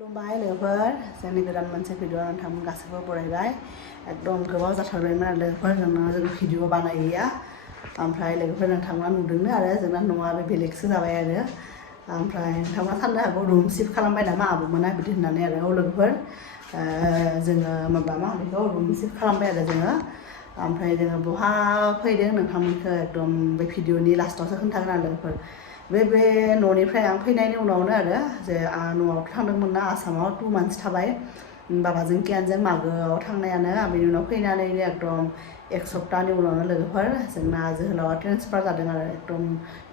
खुलुमबाय लोगोफोर जोंनि गोदान मोनसे भिडिअ नोंथांमोन गासैबो बरायबाय एकदम गोबाव जाथारबायमोन आरो लोगोफोर जों भिडिअ बानायैया ओमफ्राय लोगोफोर नोंथांमोना नुदोंनो आरो जोंना न'आ बे बेलेगसो जाबाय आरो ओमफ्राय नोंथांमोना साननो हागौ रुम शिफ्ट खालामबाय नामा आब'मोना बिदि होननानै आरो औ लोगोफोर जोङो माबा मा होनो बेखौ रुम शिफ्ट खालामबाय आरो जोङो ओमफ्राय जोङो बहा फैदों नोंथांमोनखौ एकदम बे भिडिअनि लास्टआवसो खोन्थागोन आरो लोगोफोर बे न'निफ्राय आं फैनायनि उनावनो आरो जे आं न'आव थांदोंमोन ना आसामाव 2 मान्थस थाबाय बाबाजों कियानजों मागोआव थांनायानो बेनि उनाव फैनानैनो एकदम एक सप्ताहनि उनावनो लोगोफोर जोंना जोहोलावा ट्रेन्सफार जादों आरो एकदम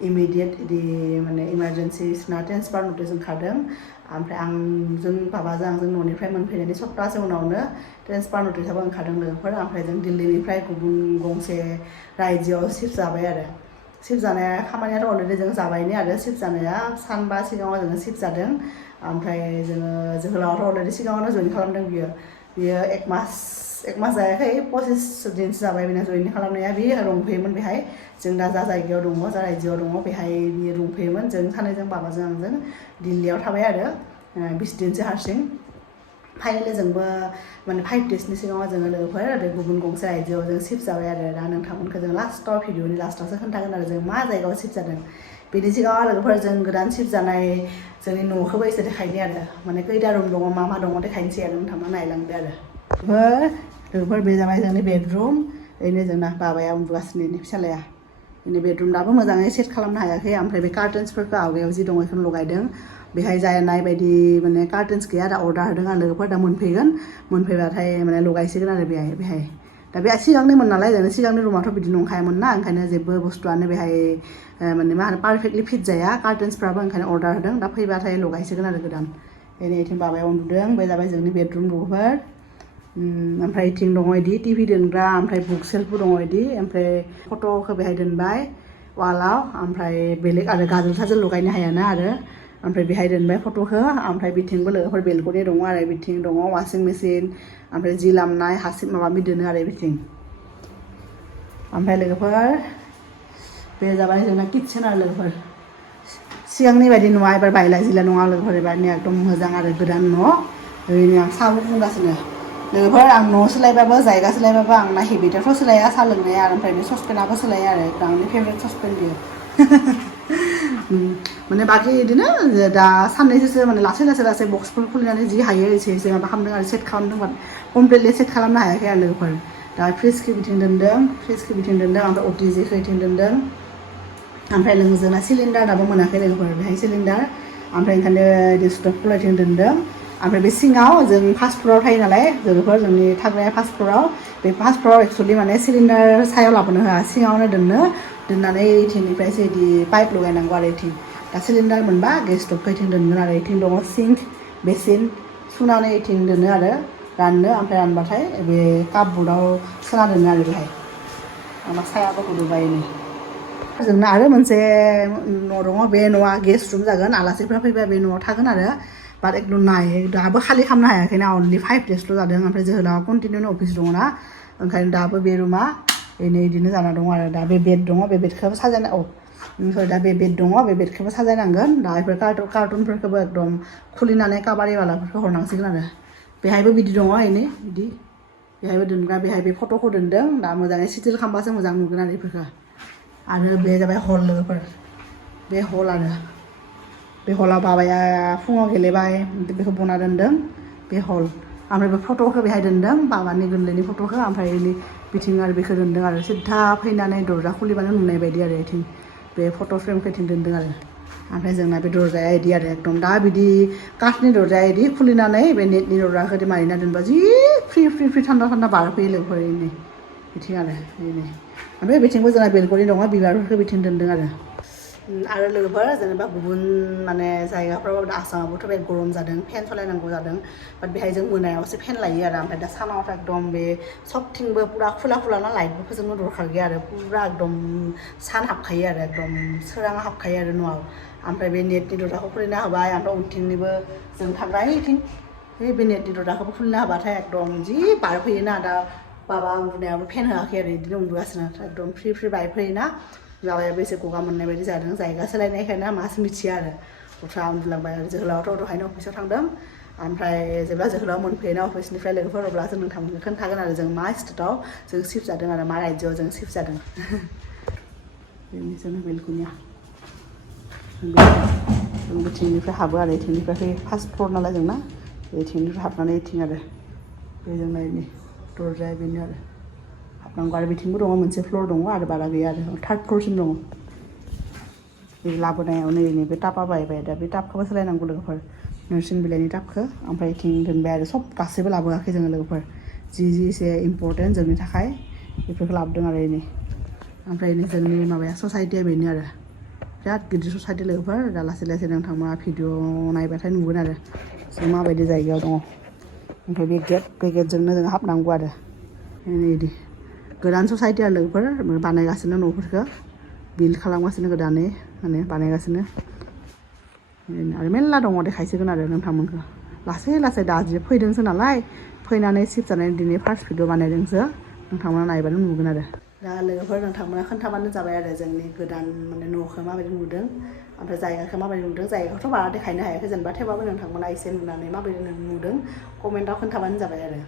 इमिडियेट इदि माने इमारजेन्सि बिसोरना ट्रेन्सफार नटिस ओंखारदों ओमफ्राय जों बाबाजों आंजों न'निफ्राय मोनफैनायनि सप्ताहसे उनावनो ट्रेन्सफार नटिसाबो ओंखारदों लोगोफोर ओमफ्राय जों दिल्लीनिफ्राय गुबुन गंसे रायजोआव शिफ्ट जाबाय आरो शिफ्ट जानाया खामानियाथ' अलरेडि जों जाबायनो आरो शिफ्ट जानाया सानबा सिगाङाव जोङो शिफ्ट जादों ओमफ्राय जोङो जोहोलावाथ' अलरेडि सिगाङावनो जइन खालामदों बियो एक मास जायाखै 25 दिनसो जाबाय बेना जइन खालामनाया बियो दंफैयोमोन बेहाय जों दा जा जायगायाव दङ जा रायजोआव दङ बेहाय बियो दंफैयोमोन जों सानैजों बाबाजों आंजों दिल्लीयाव थाबाय आरो 20 दिनसो हारसिं फाइनेलि जोंबो माने 5 डेसनि सिगाङाव जोङो लोगोफोर बे गुबुन गंसे रायजोआव जों शिफ्ट जाबाय आरो दा नोंथांमोनखौ जों लास्टआव भिडिअनि लास्टआवसो खोन्थागोन आरो जों मा जायगायाव शिफ्ट जादों बेनि सिगाङाव लोगोफोर जों गोदान शिफ्ट जानाय जोंनि न'खौबो एसे देखायनि आरो माने खैथा रुम दङ मा दङ देखायनोसै आरो नोंथांमोना नायलांदो आरो लोगोफोर बे जाबाय जोंनि बेडरुम ओरैनो जोंना बाबाया उन्दुगासिनो फिसालाया जोंनि बेडरुम दाबो मोजाङै सेट खालामनो हायाखै ओमफ्राय बे कार्टेन्सफोरखौ आवगायाव जि दङ बेखौनो लगायदों बेहाय जानाय बायदि माने कार्टेन्स गैया दा अर्डार होदों आरो लोगोफोर दा मोनफैबाथाय माने लगायसिगोन आरो बेहाय दा बे सिगांनिमोन नालाय जों सिगांनि रुमाथ' बिदि नंखायामोन ना ओंखायनो जेबो बुस्थुआनो बेहाय माने मा होनो पारफेक्टलि फिट जाया कार्टेन्सफ्राबो ओंखायनो अर्डार होदों दा फैबाथाय लगायसिगोन आरो गोदान बेथिं बाबाया उन्दुदों बे जाबाय जोंनि बेडरुम लोगोफोर ओमफ्राय इथिं दङ इदि टिभि दोनग्रा ओमफ्राय बुक सेल्फबो दङ इदि ओमफ्राय फट'खौ बेहाय दोनबाय वालाव ओमफ्राय बेलेग आरो गाजोल साजोल लगायनो हायाना आरो ओमफ्राय बेहाय दोनबाय फट'खौ ओमफ्राय बिथिंबो लोगोफोर बेलकनि दङ आरो बिथिं दङ वाशिं मेसिन ओमफ्राय जि लामनाय हासिब माबा दोनो आरो बिथिं ओमफ्राय लोगोफोर बे जाबाय जोंना किटचेन आरो लोगोफोर सिगांनि बायदि नङा एबार बायला जिला नङा लोगोफोर एबारनि एकदम मोजां आरो गोदान न' ओरैनो आं साबो बुंगासिनो लोगोफोर आं न' सोलायबाबो जायगा सोलायबाबो आंना हेबिटाथ' सोलाया साहा लोंनाया ओमफ्राय बे ससपेनाबो सोलाया आरो आंनि फेभरेट ससपेन बियो माने बाखि बिदिनो दा साननैसोसो माने लासै बक्सफोर खुलिनानै जि हायो एसे माबा खालामदों आरो सेट खालामदों बाट कमप्लिटलि सेट खालामनो हायाखै आरो लोगोफोर दा फ्रिजखौ बिथिं दोनदों ओमफ्राय अटिजिखौ बिथिं दोनदों ओमफ्राय जोंना सिलिन्डार दाबो मोनाखै लोगोफोर बेहाय सिलिन्डार ओमफ्राय ओंखायनो स्टभखौ बिथिं दोनदों ओमफ्राय बे सिङाव जों फार्स्ट फ्ल'राव थायो नालाय लोगोफोर जोंनि थाग्राया फार्स्ट फ्ल'राव बे फार्स्ट फ्ल'राव एक्सुवेलि माने सिलिन्डार सायाव लाबोनो होआ सिङावनो दोननानै इथिंनिफ्रायसो बिदि पाइप लगायनांगौ आरो इथिं दा सिलिन्डार मोनबा गेस स्टभखौ इथिं दोनगोन आरो इथिं दङ सिंक बेसिन सुनानै इथिं दोनो आरो राननो ओमफ्राय रानबाथाय बे कापबर्डआव सोना दोनो आरो बेहाय आंना सायाबो गुदुंबायनो जोंना आरो मोनसे न' दङ बे न'आ गेस्ट रुम जागोन आलासिफ्रा फैबा बे न'आव थागोन आरो बाट एकदम दाबो खालि खालामनो हायाखैना अनलि 5 डेसल' जादों ओमफ्राय जोहोलावा कन्टिनिउ अफिस दङ ना ओंखायनो दाबो बे रुमा बिदिनो जाना दङ आरो दा बे बेड दङ बे बेडखौबो साजायना ओमफ्राय दा बे बेड दङ बे बेडखौबो साजायनांगोन दा बेफोर कार्टुनफोरखौबो एकदम खुलिनानै काबारिवालाफोरखौ हरनांसिगोन आरो बेहायबो बिदि दङ बिदि बेहायबो दोनग्रा बेहाय बे फट'खौ दोनदों दा मोजाङै सिटिल खालामबासो मोजां नुगोन आरो बेफोरखौ आरो बे जाबाय हल लोगोफोर बे हल आरो बे हलाव बाबाया फुङाव गेलेबाय बेखौ बना दोनदों बे हल ओमफ्राय बे फट'खौ बेहाय दोनदों बाबानि गोरलैनि फट'खौ ओमफ्राय बिथिं आरो बेखौ दोनदों आरो सिद्धा फैनानै दरजा खुलिबानो नुनाय बायदि आरो बिथिं बे फट' फ्रेमखौ बिथिं दोनदों आरो ओमफ्राय जोंना बे दरजाया बिदि आरो एकदम दा बिदि काठनि दरजाया बिदि खुलिनानै बे नेटनि दरजाखौ मारिना दोनबा जि फ्रि थान्दा बारफैयो लोगोफोर बिथिं ओमफ्राय बिथिंबो जोंना बेलकनि दङ बिबारफोरखौ बिथिं दोनदों आरो लोगोफोर जेनेबा गुबुन माने जायगाफ्राव आसामावबोथ' बे गरम जादों फेन सालायनांगौ जादों बाट बेहाय जों मोनायावसो फेन लायो आरो ओमफ्राय दा सानावथ' एकदम बे सबथिंबो पुरा खुला ना लाइटबो फोजोंनो दरखार गैया आरो पुरा एकदम सान हाबखायो आरो एकदम सोराङा हाबखायो आरो न'आव ओमफ्राय बे नेटनि दरजाखौ खुलिना होबाय ओमफ्राय उनथिंनिबो जों थाग्रा इथिं बे नेटनि दरजाखौबो खुलिना होबाथाय एकदम जि बारफैयोना दा बाबा उन्दुनायाबो फेन होआखै आरो बिदिनो उन्दुगासिनो एकदम फ्रि बायफैयोना बाबायाबो एसे गगा मोननाय बायदि जादों जायगा सोलायनायखायना मासो मिथिया आरो गथ'आ उन्दुलांबाय आरो जोहोलावाथ' दहायनो अफिसाव थांदों ओमफ्राय जेब्ला जोहोलाव मोनफैयोना अफिसनिफ्राय लोगोफोर अब्ला जों नोंथांमोननो खोन्थागोन आरो जों मा स्टेटआव जों शिफ्ट जादों आरो मा रायजोआव जों शिफ्ट जादों बेनि जोंनि बेलकुनिया जों बिथिंनिफ्राय हाबो आरो इथिंनिफ्राय फैयो फार्स्ट फ्ल'र नालाय जोंना इथिंनिफ्राय हाबनानै इथिं आरो बेजों नायनि दरजाया बेनो आरो हाबनांगौ आरो बिथिंबो दङ मोनसे फ्ल'र दङ आरो बारा गैया आरो थार्ड फ्ल'रसिम दङ बे लाबोनायाव नैबे टापा बायबाय दा बे टापखौबो सोलायनांगौ लोगोफोर नोरसिं बिलाइनि टापखौ ओमफ्राय इथिं दोनबाय आरो सब गासैबो लाबोआखै जोङो लोगोफोर जि एसे इम्परटेन्ट जोंनि थाखाय बेफोरखौ लाबोदों आरो इनि ओमफ्राय जोंनि माबाया ससाइटिया बेनो आरो बिराद गिदिर ससाइटि लोगोफोर दा लासै लासै नोंथांमोना भिडिअ नायबाथाय नुगोन आरो जों माबायदि जायगायाव दङ ओमफ्राय बे गेटजोंनो जों हाबनांगौ आरो बिदि गोदान ससाइटि आरो लोगोफोर बानायगासिनो न'फोरखौ बिल्ड खालामगासिनो गोदानै माने बानायगासिनो आरो मेरला दङ देखायसिगोन आरो नोंथांमोनखौ लासै लासै दा फैदोंसो नालाय फैनानै शिफ्ट जानानै दिनै फार्स्ट भिडिअ बानायदोंसो नोंथांमोना नायबानो नुगोन आरो दा लोगोफोर नोंथांमोना खोन्थाबानो जाबाय आरो जोंनि गोदान माने न'खौ माबायदि नुदों ओमफ्राय जायगाखौ माबायदि नुदों जायगाखौथ' बारा देखायनो हायाखै जेनेबा थेवबाबो नोंथांमोना एसे नुनानै माबायदि नुदों कमेन्टआव खोन्थाबानो जाबाय आरो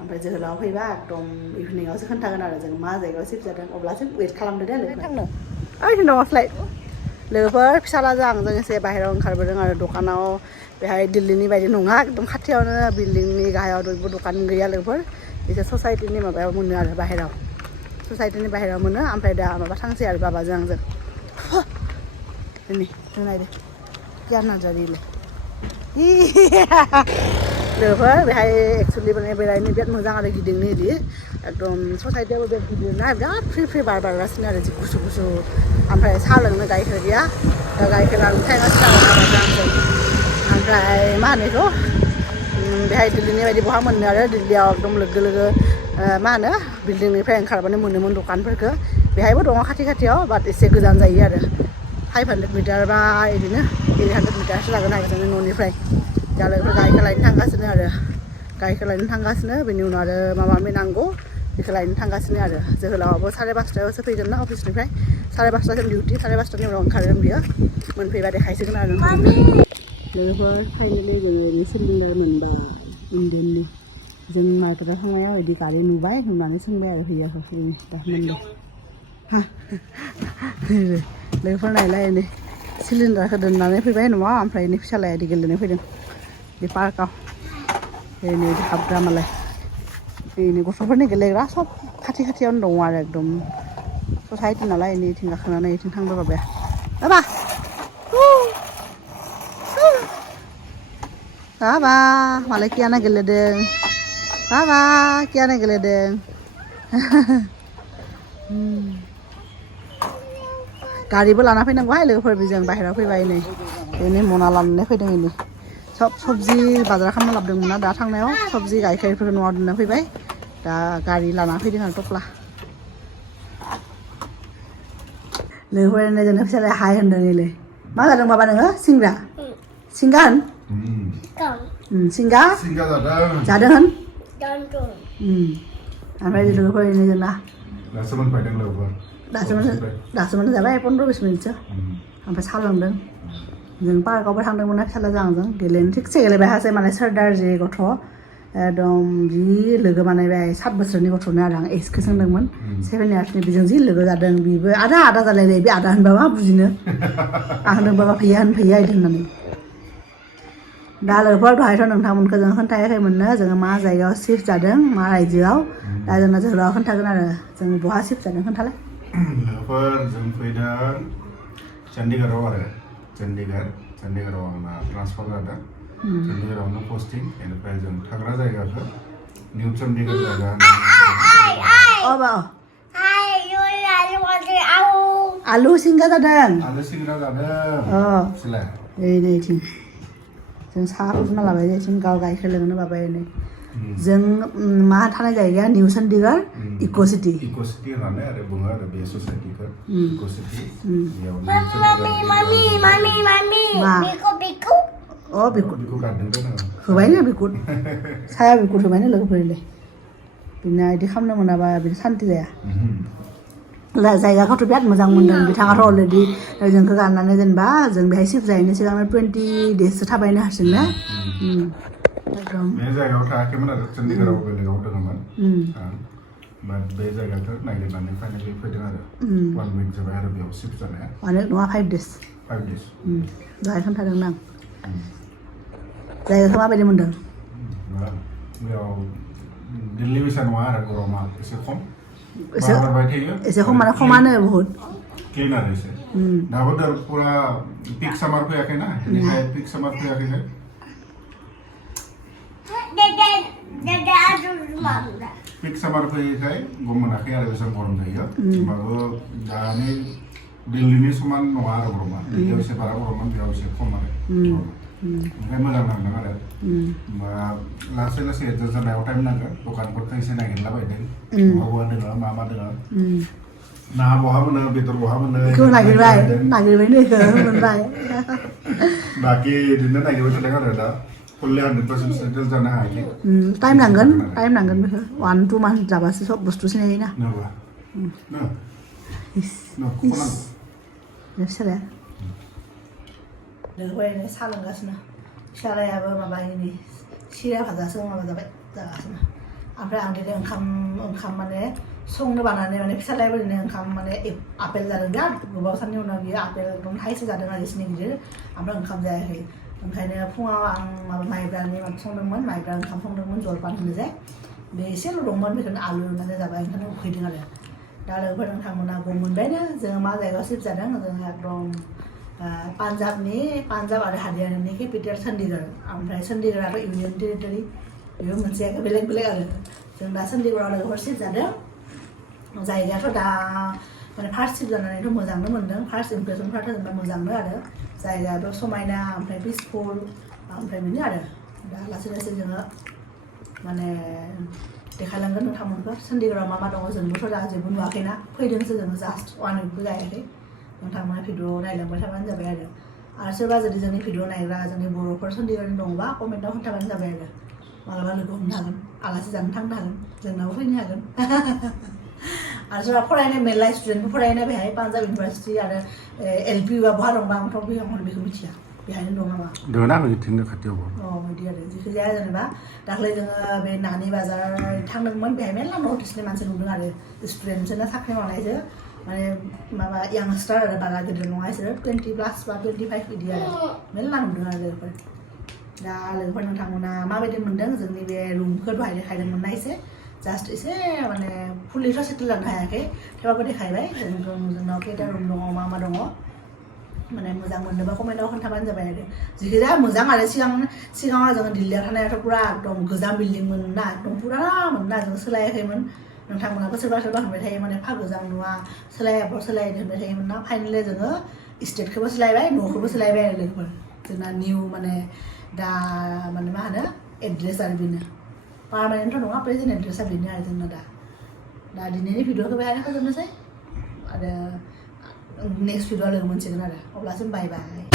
ओमफ्राय जोहोलाव फैबा एकदम इभिनिंआवसो खोन्थागोन आरो जों मा जायगायाव शिफ्ट जादों अब्लासो वेट खालामदो दे लोगो ओइ दङ फ्लाइट लोगोफोर फिसालाजों आंजों एसे बाहेरायाव ओंखारबोदों आरो दखानाव बेहाय दिल्लीनि बायदि नङा एकदम खाथियावनो बिल्डिंनि गाहायाव बयबो दखान गैया लोगोफोर एसे ससाइटिनि माबायाव मोनो आरो बाहेरायाव ससाइटिनि बाहेरायाव मोनो ओमफ्राय दा माबा थांसै आरो बाबाजों आंजों नै जों नायदो गियान नार्जारिलै लोगोफोर बेहाय एक्सुवेलि माने बेरायनो बिराद मोजां आरो गिदिंनो इदि एकदम ससाइटियाबो बिराद गिदिर ना बिराद फ्रि बार बारगासिनो आरो जि गुसु गुसु ओमफ्राय साहा लोंनो गाइखेर गैया दा गाइखेर लांनो थांगासिनो आरो आंजों ओमफ्राय मा होनो बेखौ बेहाय दिल्लीनि बायदि बहा मोननो आरो दिल्लीयाव एकदम लोगो लोगो मा होनो बिल्डिंनिफ्राय ओंखारबानो मोनोमोन दखानफोरखौ बेहायबो दङ खाथि खाथियाव बाट एसे गोजान जायो आरो 500 मिटार बा बिदिनो 800 मिटारसो जागोन आरो जोंनि न'निफ्राय दा लोगोफोर गाइखेर लायनो थांगासिनो आरो गाइखेर लायनो थांगासिनो बेनि उनाव आरो माबा माबि नांगौ बेखौ लायनो थांगासिनो आरो जोहोलावाबो 5:30 फैगोन ना अफिसनिफ्राय 5:30 डिउटि 5:30 उनाव ओंखारगोन बियो मोनफैबा देखायसिगोन आरो लोगोफोर फाइनेलि जोङो सिलिन्डार मोनबाय इन्डियाननि जों मार्केटआव थांनायाव बिदि गारि नुबाय नुनानै सोंबाय आरो हैयाखौ दा मोनबाय लोगोफोर नायलाय नै सिलिन्डारखौ दोननानै फैबाय न'आव ओमफ्राय नै फिसालाया इदि गेलेनो फैदों बे पार्कआव नै हाबग्रा मालाय बेनि गथ'फोरनि गेलेग्रा सब खाथि खाथियावनो दङ आरो एकदम ससाइटि नालाय नै इथिं गाखोनानै इथिं थांदो बाबाया बाबा बाबा मालाय कियाना गेलेदों बाबा कियाना गेलेदों गारिबो लाना फैनांगौहाय लोगोफोर बेजों बाहेरायाव फैबाय नै बेनि मना लानानै फैदों इनि सबजि बाजार खालामना लाबोदोंमोन ना दा थांनायाव सबजि गाइखेरफोरखौ न'आव दोनना फैबाय दा गारि लाना फैदों आरो टप्ला लोगोफोर जोंनो फिसालाया हाय होनदों इलाय मा जादों बाबा नोङो सिंग्रा सिंगा होन सिंगा जादों होन ओमफ्राय लोगोफोर जोंना दासो मोनजाबाय 15-20 मिनिटसो ओमफ्राय साहा लोंदों जों पार्कआवबो थांदोंमोन ना फिसालाजों आंजों गेलेनो थिगसे गेलेबाय हासै माने सोरदार जे गथ' एकदम जि लोगो बानायबाय 7 बोसोरनि गथ'नो आरो आं एजखौ सोंदोंमोन 7 इयार्सनि बेजों जि लोगो जादों बेबो आदा जालायलाय बे आदा होनबा मा बुजिनो आं होनदों बाबा फैया इदि होननानै दा लोगोफोर दहायथ' नोंथांमोनखौ जों खोन्थायाखैमोननो जोङो मा जायगायाव शिफ्ट जादों मा रायजोआव दा जोंना जोहोलावा खोन्थागोन आरो जों बहा शिफ्ट जादों खोन्थालाय लोगोफोर जों फैदों चन्डीगढ़आव आरो चन्डीगढ़आव आंना ट्रान्सफार जादों चन्डीगढ़आवनो पस्टिं बेनिफ्राय जों थाग्रा जायगाखौ निउ चन्डीगढ़ जायगा आलु सिंगा जादों नैथिं जों साहा फुदुंना लाबाय जों गाव गाइखेर लोंनो बाबाय नै जों मा थानाय जायगाया निउ चन्डीगढ़ इक' सिटि होननानै आरो बुङो आरो बे ससाइटिखौ इक' सिटि होबायनो बिकुट साया बिकुट होबायनो लोगोफोरलाय बिना बिदि खालामनो मोनाबा बिदि सान्थि जाया जायगाखौथ' बिराद मोजां मोनदों बिथाङाथ' अलरेडि जोंखौ गारनानै जेनेबा जों बेहाय शिफ्ट जाहैनो सिगांनो 20 डेससो थाबायनो हारसिंनो बे जायगायाव थायाखैमोन आरो चन्डीगढ़आव बेलेगाव दङमोन बाट बे जायगाखौ नागिरनानै फाइनालि फैदों आरो 1 week जाबाय आरो बेयाव शिफ्ट जानाया माने नङा 5 days 5 days दहाय खोन्थादों आं जायगाखौ माबायदि मोनदों बेयाव दिल्ली बायसा नङा आरो गरमा एसे खम एसे खम माने खमानो बहुत क्लिन आरो एसे दाबो पुरा पिक सामार फैयाखैना बेनिखाय पिक सामार फैयाखैनो पिक सामार फैयैखाय गम मोनाखै आरो बेसेबां गरम जायो होमबाबो दानि दिल्लीनि समान नङा आरो गरमा दिल्लीयाव एसे बारा गरममोन बेयाव एसे खम आरो ओंखाय मोजां नांदों आरो होमबा लासै लासै एडजास्ट जानायाव टाइम नांगोन दखानफोरखौ एसे नागिरलाबायदों बहा दङ मा दङ ना बहा मोनो बेदर बहा मोनो बेखौ नागिरबाय मोनबाय बाखि बिदिनो नागिरबाय थादों आरो दा फुल्लि 100% सेटल जानो हायाखै टाइम नांगोन बेखौ 1-2 मान्थ जाबासो सब बुस्थु सिनायोना फिसालाया लोगोफोरनो साहा लोंगासिनो फिसालायाबो माबानि सिरा भाजासो माबा जागासिनो ओमफ्राय आं दिनै ओंखाम माने संनो बानानै माने फिसालायाबो दिनै ओंखाम माने आपेल जादों बिराद गोबाव साननि उनाव बियो आपेल एकदम थाइसे जादों आरो इसिनि गिदिर ओमफ्राय ओंखाम जायाखै ओंखायनो फुङाव आं माबा माइब्रानि माबा संदोंमोन माइब्रा ओंखाम संदोंमोन जलपान होनो जे बे एसेल' दंमोन बेखौनो आलु एवनानै जाबाय ओंखायनो उखैदों आरो दा लोगोफोर नोंथांमोना गम मोनबायनो जोङो मा जायगायाव शिफ्ट जादों जोङो एकदम पान्जाब आरो हारियानानि केपिटेल चन्डीगढ़ ओमफ्राय चन्डीगढ़आथ' इउनियन टेरिटरि बेबो मोनसे बेलेग आरो जों दा चन्डीगढ़आव लोगोफोर शिफ्ट जादों जायगायाथ' दा माने फार्स्ट शिफ्ट जानानैथ' मोजांनो मोनदों फार्स्ट इमप्रेसनफ्राथ' जेनेबा मोजांनो आरो जायगायाथ' समायना ओमफ्राय पिसफुल ओमफ्राय बेनो आरो दा लासै लासै जोङो माने देखायलांगोन नोंथांमोनखौ चन्डीगढ़आव मा दङ जोंबोथ' दा जेबो नुवाखैना फैदोंसो जोङो जास्ट 1 weekबो जायाखै नोंथांमोना भिडिअ नायलांबाय थाबानो जाबाय आरो सोरबा जुदि जोंनि भिडिअ नायग्रा जोंनि बर'फोर चन्डीगढ़नि दङबा कमेन्टआव खोन्थाबानो जाबाय आरो मालाबा लोगो हमनो हागोन आलासि जानो थांनो हागोन जोंनावबो फैनो हागोन आरो सोरबा फरायनाय मेरला स्टुडेन्टबो फरायनाय बेहाय पान्जाब इउनिभारसिटि आरो LP बा बहा दंबा आंथ' बेखौ मिथिया बेहायनो दं नामा दङना बिथिंनो खाथियाव बिदि आरो जिखि जाया जेनेबा दाख्लै जोङो बे नानि बाजार थांदोंमोन बेहाय मेरला नर्थ इस्टनि मानसि नुदों आरो स्टुडेन्टसोना साख्रि मावनायसो माने माबा यांस्टार आरो बारा गिदिर नङा बिसोरो 20+ बा 25 बिदि आरो मेरला नुदों आरो लोगोफोर दा लोगोफोर नोंथांमोना माबायदि मोनदों जोंनि बे रुमखौ दहाय देखायदोंमोन ना एसे जास्ट एसे माने फुल्लिथ' सेटेल जानो हायाखै थेवबाबो देखायबाय जोंनाव खैथा रुम दङ मा दङ माने मोजां मोननोबा कमेन्टआव खोन्थाबानो जाबाय आरो जिखि जाया मोजां आरो सिगाङाव जोङो दिल्लीयाव थानायाथ' पुरा एकदम गोजाम बिल्डिंमोन ना एकदम पुरामोन ना जों सोलायाखैमोन नोंथांमोनाबो सोरबा होनबाय थायो माने फा गोजाम नुवा सोलायाबो सोलायनो होनबाय थायोमोन ना फाइनालि जोङो स्टेटखौबो सोलायबाय न'खौबो सोलायबाय आरो लोगोफोर जोंना निउ माने दा माने मा होनो एड्रेस आरो बेनो पारमानेन्टथ' नङा प्रेजेन्ट एड्रेसा बेनो आरो जोंना दा दिनैनि भिडिअखौ बेहायनो फोजोबनोसै आरो नेक्स्ट भिडिअ लोगो मोनसिगोन आरो अब्लासिम बाय बाय